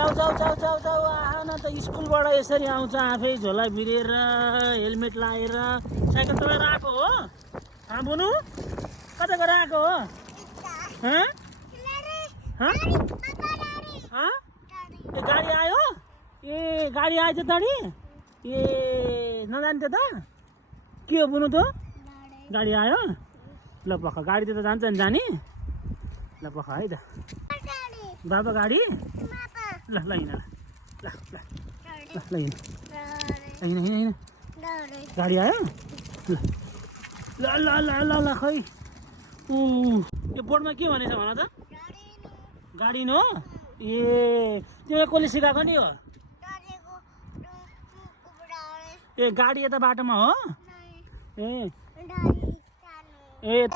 जाऊ जाऊ जाऊ जाऊ जाऊ आहा न त स्कुलबाट यसरी आउँछ आफै झोला भिरेर हेलमेट लाएर साइकल चलाएर आएको हो बुनु कता गएर आएको हो ए गाडी आयो ए गाडी आएछ गाडी ए नजान्थ्यो त के हो बुनु त गाडी आयो ल पख गाडी त जान्छ नि जाने ल पख है त बाबा गाडी ल ल हिँड ल ल ल हिँड हिँड गाडी आयो ल ल ल ल ल खै यो बोर्डमा के भनेछ भन त गाडी न हो ए त्यो कसले सिकाएको नि हो ए गाडी यता बाटोमा हो ए ए